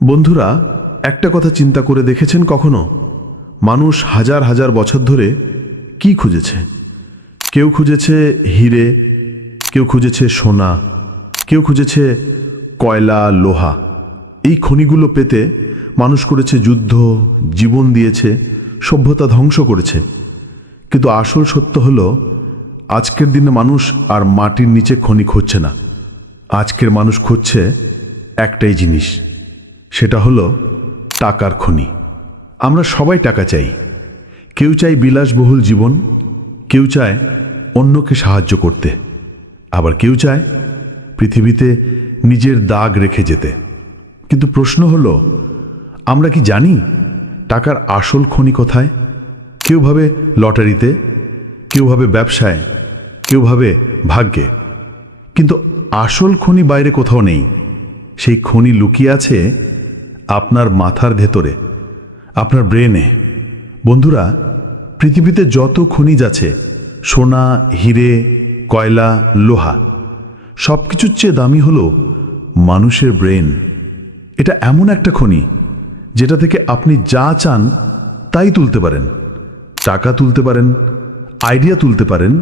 বন্ধুরা, একটা কথা চিন্তা করে দেখেছেন কখনো? মানুষ হাজার হাজার বছর ধরে কি খুঁজেছে? কেউ খুঁজেছে হিরে, কেউ খুঁজেছে সোনা, কেউ খুঁজেছে কয়লা, লোহা। এই খনিগুলো পেতে মানুষ করেছে যুদ্ধ, জীবন দিয়েছে, সভ্যতা ধ্বংস করেছে। কিন্তু আসল সত্য হলো, আজকের দিনে মানুষ আর মাটির নিচে খনি খুঁজছে না। আজকের মানুষ খুঁজছে একটাই জিনিস, সেটা হলো টাকার খনি। আমরা সবাই টাকা চাই। কেউ চাই বিলাসবহুল জীবন, কেউ চায় অন্যকে সাহায্য করতে, আবার কেউ চায় পৃথিবীতে নিজের দাগ রেখে যেতে। কিন্তু প্রশ্ন হলো, আমরা কি জানি টাকার আসল খনি কোথায়? কেউ ভাবে লটারিতে, কেউ ভাবে ব্যবসায়, কেউ ভাবে ভাগ্যে। কিন্তু আসল খনি বাইরে কোথাও নেই। সেই খনি লুকিয়ে আছে আপনার মাথার ভেতরে, আপনার ব্রেনে। বন্ধুরা, পৃথিবীতে যত খনিজ আছে, সোনা, হিরে, কয়লা, লোহা, সব কিছুর চেয়ে দামি হলো মানুষের ব্রেন। এটা এমন একটা খনি যেটা থেকে আপনি যা চান তাই তুলতে পারেন। টাকা তুলতে পারেন, আইডিয়া তুলতে পারেন,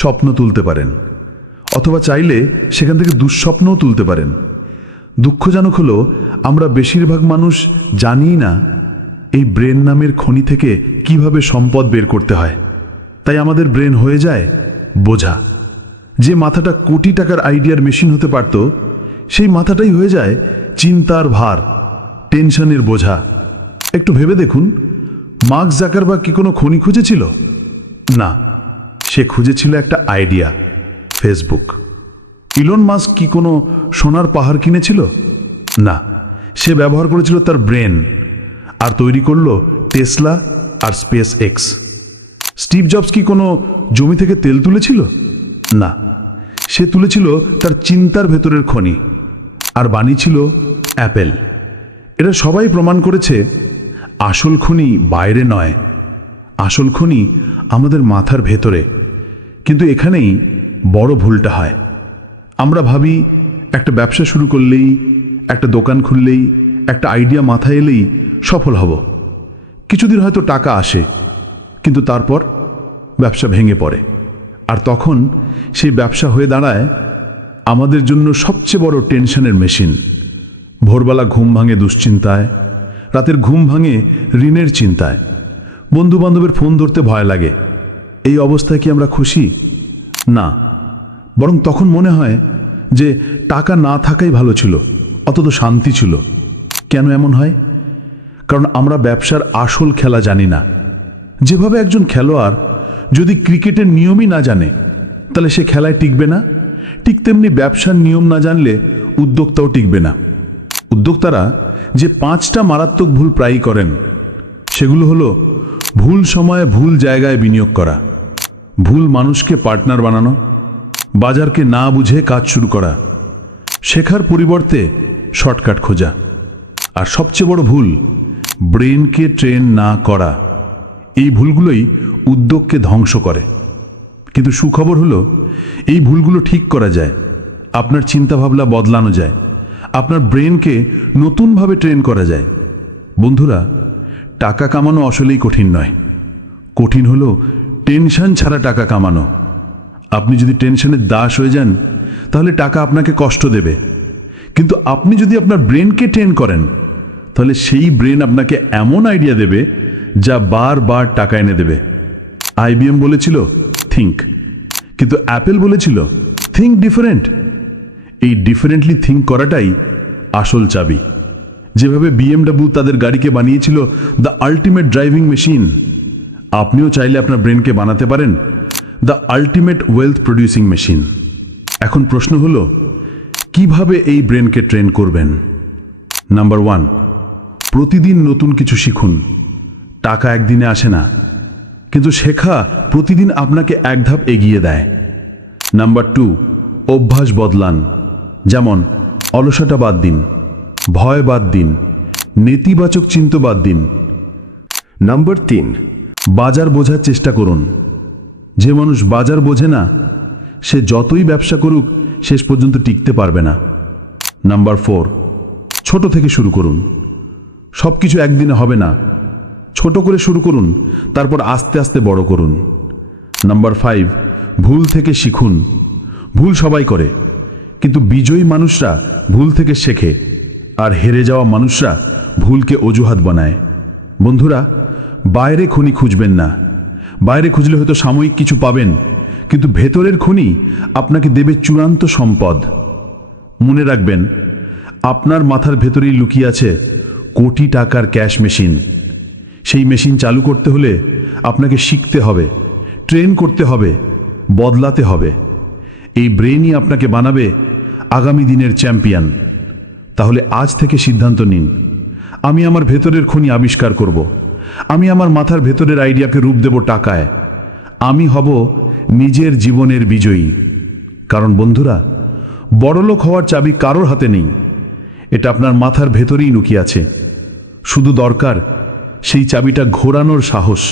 স্বপ্ন তুলতে পারেন, অথবা চাইলে সেখান থেকে দুঃস্বপ্নও তুলতে পারেন। দুঃখজনক হলো, আমরা বেশিরভাগ মানুষ জানিই না এই ব্রেন নামের খনি থেকে কিভাবে সম্পদ বের করতে হয়। তাই আমাদের ব্রেন হয়ে যায় বোঝা। যে মাথাটা কোটি টাকার আইডিয়ার মেশিন হতে পারত, সেই মাথাটাই হয়ে যায় চিন্তার ভার, টেনশনের বোঝা। একটু ভেবে দেখুন, মার্ক জাকারবার্গ কি কোনো খনি খুঁজেছিল? না, সে খুঁজেছিল একটা আইডিয়া, ফেসবুক। ইলন মাস্ক কি কোনো সোনার পাহাড় কিনেছিল? না, সে ব্যবহার করেছিল তার ব্রেন আর তৈরি করলো টেসলা আর স্পেস এক্স। স্টিভ জবস কি কোনো জমি থেকে তেল তুলেছিল? না, সে তুলেছিল তার চিন্তার ভেতরের খনি আর বানিয়েছিল অ্যাপেল। এরা সবাই প্রমাণ করেছে আসল খনি বাইরে নয়, আসল খনি আমাদের মাথার ভেতরে। কিন্তু এখানেই বড় ভুলটা হয়। আমরা ভাবি একটা ব্যবসা শুরু করলেই, একটা দোকান খুললেই, একটা আইডিয়া মাথায় এলেই সফল হব। কিছুদিন হয়তো টাকা আসে, কিন্তু তারপর ব্যবসা ভেঙে পড়ে। আর তখন সেই ব্যবসা হয়ে দাঁড়ায় আমাদের জন্য সবচেয়ে বড় টেনশনের মেশিন। ভোরবেলা ঘুম ভাঙে দুশ্চিন্তায়, রাতের ঘুম ভাঙে ঋণের চিন্তায়, বন্ধু বান্ধবের ফোন ধরতে ভয় লাগে। এই অবস্থায় কি আমরা খুশি? না, বরং তখন মনে হয় যে টাকা না থাকাই ভালো ছিল, অন্তত শান্তি ছিল। কেন এমন হয়? কারণ আমরা ব্যবসার আসল খেলা জানি না। যেভাবে একজন খেলোয়াড় যদি ক্রিকেটের নিয়মই না জানে, তাহলে সে খেলায় টিকবে না। ঠিক তেমনি ব্যবসার নিয়ম না জানলে উদ্যোক্তাও টিকবে না। উদ্যোক্তারা যে 5টা মারাত্মক ভুল প্রায়ই করেন, সেগুলো হলো ভুল সময়ে ভুল জায়গায় বিনিয়োগ করা, ভুল মানুষকে পার্টনার বানানো, বাজারকে না বুঝে কাজ শুরু করা, শেখার পরিবর্তে শর্টকাট খোঁজা, আর সবচেয়ে বড় ভুল ব্রেনকে ট্রেন না করা। এই ভুলগুলোই উদ্যোগকে ধ্বংস করে। কিন্তু সুখবর হলো, এই ভুলগুলো ঠিক করা যায়। আপনার চিন্তাভাবনা বদলানো যায়, আপনার ব্রেনকে নতুনভাবে ট্রেন করা যায়। বন্ধুরা, টাকা কামানো আসলেই কঠিন নয়। কঠিন হলো টেনশন ছাড়া টাকা কামানো। আপনি যদি টেনশনের দাস হয়ে যান, তাহলে টাকা আপনাকে কষ্ট দেবে। কিন্তু আপনি যদি আপনার ব্রেনকে ট্রেন করেন, তাহলে সেই ব্রেন আপনাকে এমন আইডিয়া দেবে যা বারবার টাকা এনে দেবে। IBM বলেছিল থিঙ্ক, কিন্তু অ্যাপেল বলেছিল থিঙ্ক ডিফারেন্ট। এই ডিফারেন্টলি থিঙ্ক করাটাই আসল চাবি। যেভাবে BMW তাদের গাড়িকে বানিয়েছিল দ্য আল্টিমেট ড্রাইভিং মেশিন, আপনিও চাইলে আপনার ব্রেনকে বানাতে পারেন the ultimate wealth producing machine. এখন প্রশ্ন হলো, কিভাবে এই ব্রেনকে ট্রেন করবেন? নাম্বার 1, প্রতিদিন নতুন কিছু শিখুন। টাকা একদিনে আসে না, কিন্তু শেখা প্রতিদিন আপনাকে এক ধাপ এগিয়ে দেয়। নাম্বার 2, অভ্যাস বদলান। যেমন অলসতা বাদ দিন, ভয় বাদ দিন, নেতিবাচক চিন্তা বাদ দিন। নাম্বার 3, বাজার বোঝার চেষ্টা করুন। যে মানুষ বাজার বোঝে না, সে যতই ব্যবসা করুক শেষ পর্যন্ত টিকতে পারবে না। নাম্বার 4, ছোট থেকে শুরু করুন। সব কিছু একদিনে হবে না, ছোট করে শুরু করুন, তারপর আস্তে আস্তে বড় করুন। নাম্বার 5, ভুল থেকে শিখুন। ভুল সবাই করে, কিন্তু বিজয়ী মানুষরা ভুল থেকে শেখে, আর হেরে যাওয়া মানুষরা ভুলকে অজুহাত বানায়। বন্ধুরা, বাইরে খনি খুঁজবেন না। বাইরে খুঁজলে হয়তো সাময়িক কিছু পাবেন, কিন্তু ভেতরের খনি আপনাকে দেবে চূড়ান্ত সম্পদ। মনে রাখবেন, আপনার মাথার ভেতরেই লুকিয়ে আছে কোটি টাকার ক্যাশ মেশিন। সেই মেশিন চালু করতে হলে আপনাকে শিখতে হবে, ট্রেন করতে হবে, বদলাতে হবে। এই ব্রেনই আপনাকে বানাবে আগামী দিনের চ্যাম্পিয়ন। তাহলে আজ থেকে সিদ্ধান্ত নিন, আমি আমার ভেতরের খনি আবিষ্কার করব। আমি আমার মাথার ভেতরের আইডিয়াকে রূপ দেব টাকায়। আমি হব নিজের জীবনের বিজয়ী। কারণ বন্ধুরা, বড়লোক হওয়ার চাবি কারোর হাতে নেই, এটা আপনার মাথার ভেতরেই লুকিয়ে আছে। শুধু দরকার সেই চাবিটা ঘোরানোর সাহস।